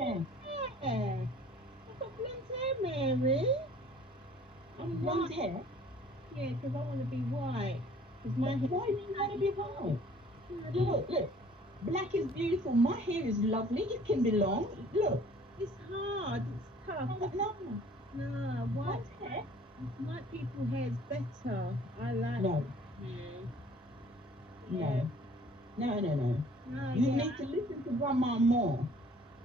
hair. Yeah. I've got blonde hair, Mary. I'm Blonde white. hair. Yeah, because I want to be white. Because my hair. Why do you want to be white? Yeah, Look. Black is beautiful. My hair is lovely. It can be long. Look. it's hard. It's tough. No. No, Blonde hair. white people hair's better. I like No. hair. Yeah. No. No. No, You yeah. need to listen to Grandma more.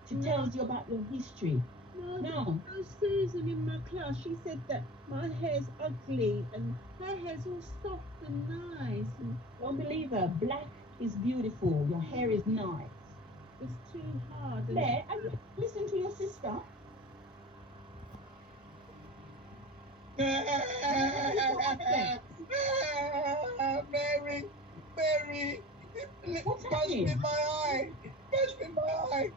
She No, tells you about your history. no, No. Susan in my class, she said that my hair's ugly and her hair's all soft and nice and Don't believe her. Black is beautiful. Your hair is nice. it's too hard. And Claire, and listen to your sister. Mary, What's punch me in happening? my eye. Punch me in my eye.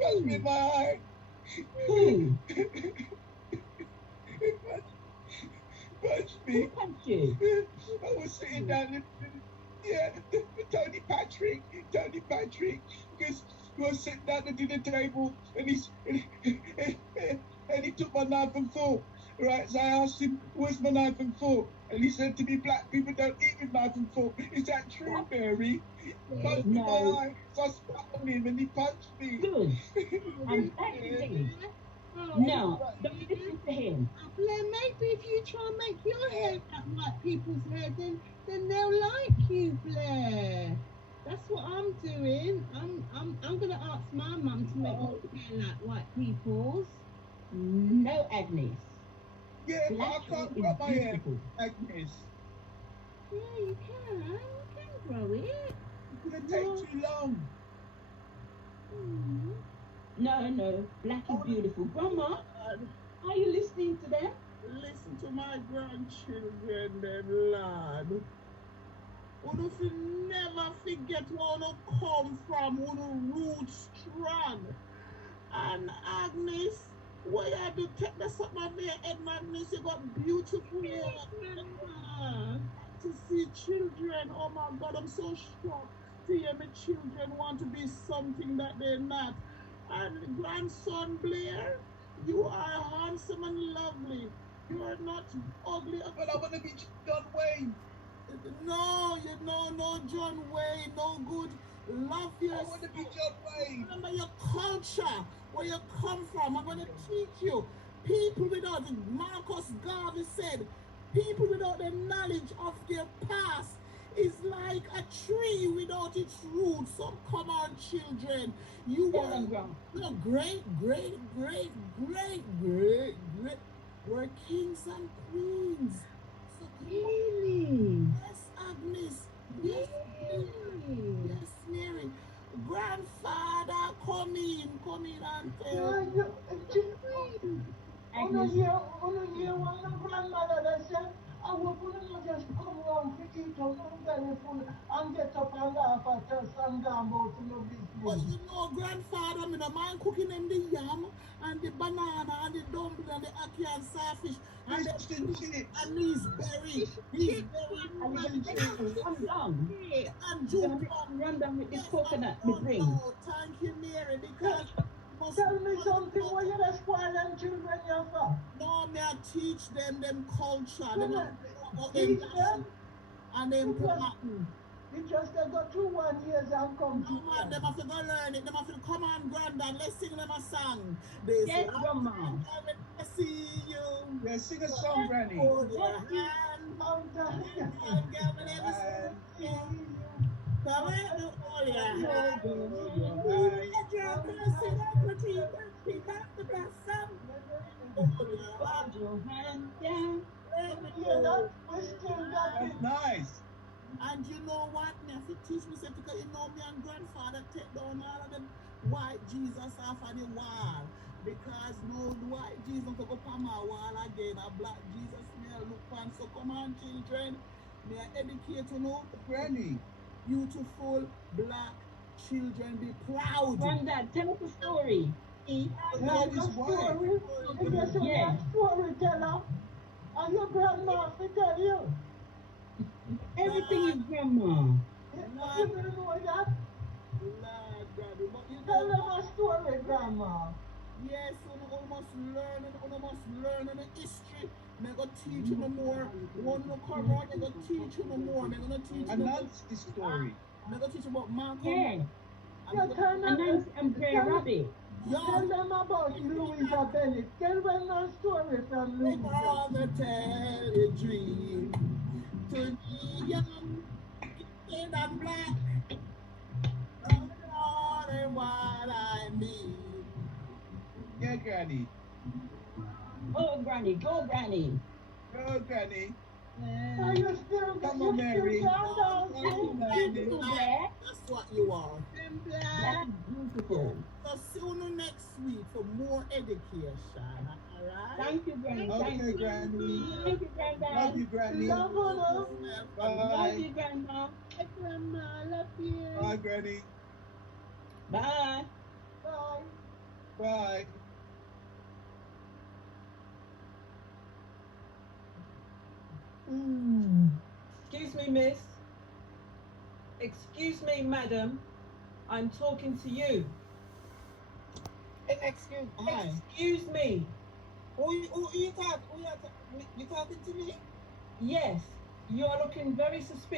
Punch me in Who? my eye. Who? Punch Who me. punched you? I was sitting down, yeah, Tony Patrick, because he was sitting down at the dinner table and and he took my knife and fork. Right, so I asked him, "Where's my knife and fork?" And he said to me, "Black people don't eat with knife and fork." Is that true, Mary? Punched me in my No. eye, so I spat on him and he punched me. Good. I'm glad you did. No, don't listen to him. Blair, maybe if you try and make your hair like white people's hair, then they'll like you, Blair. That's what I'm doing. I'm gonna ask my mum to make my hair like white people's. No, Agnes. Yeah, but Black I hair can't is grow my hair, beautiful. Agnes. Yeah, you can grow it. It's going to take too long. Mm. No. Black is beautiful. Grandma, are you listening to them? Listen to my grandchildren, them lad. Uno fi never forget where uno come from, uno root strong. And Agnes, where you do take the something of your head, Agnes, you got beautiful hair. To see children, oh my God, I'm so shocked to hear my children want to be something that they're not. And grandson Blair, you are handsome and lovely. You are not ugly. But I want to be John Wayne. No, no John Wayne, no good. Love yourself. I want to be John Wayne. Remember your culture, where you come from. I'm going to teach you. People without, Marcus Garvey said, people without the knowledge of their past is like a tree without its roots. So come on, children. You were great. We're kings and queens. So Really? yes, Agnes. Yes, Mary. Grandfather, come in and tell. Agnes. One grandmother that said, I will not just come around to eat up some very full and get up and laugh at us and gamble to your But business. you know, grandfather, me no mind cooking them the yam and the banana and the dumpling and the ackee and saltfish and the Fish and chips. and these berry, And you're going to make me run down. and You're going to juke. make me run down with this Yes, coconut I me bring. know. Thank you, Mary, because Tell me something where you just spoil them children you for. no, me I teach them culture, them Teach them. and them Latin. You just got 1 years and come No to man, them have to go learn it. Them have to come on, granddad. Let's sing them a song. They Yes, say, Grandma. I see you. Yeah, sing a song, Granny. Hold your hand. mountain. Come on, do all your hand. Hold your hand down. That's nice. And you know what? Me have to teach myself because you know me and grandfather take down all of them white Jesus off of the wall. Because no white Jesus go up on my wall again. A black Jesus me a look on. So come on, children. Me I educate you know. Granny. Beautiful black children, be proud. Granddad, tell us a story. Storyteller. And your grandma to tell you. Everything is Grandma. You don't know that? Lord God, but you Tell them a story, Grandma. Yes, you must learn the history. Me go teach you no more. One no come out, me go teach you no more. Me gonna teach you no more. Announce the story. Me go teach you about Malcolm. Yeah. Yeah, tell And them, then Brer Rabbit. tell them about Louisa Bennett. Tell them a story from Me Louisa. gonna tell a dream to the young, kid and black. And what I mean. Yeah, Granny. Oh, Granny, go, Granny. Go, Granny. Are you still, Come you on, Mary. still can't dance, Come on, eh? Granny. Blair. That's what you are. And That black. is beautiful. So see you next week for more education. Alright? Thank you, Granny. Thank Okay, you. Granny. Thank you, Love Granddad. you, Granny. Love her, love. Love Bye. you, Grandma. Hi, Grandma. Love you. Bye, Granny. Bye. Bye. Bye. Excuse me, miss. Excuse me, madam. I'm talking to you. Excuse me. Excuse me. Who you talking to me? Yes, you are looking very suspicious.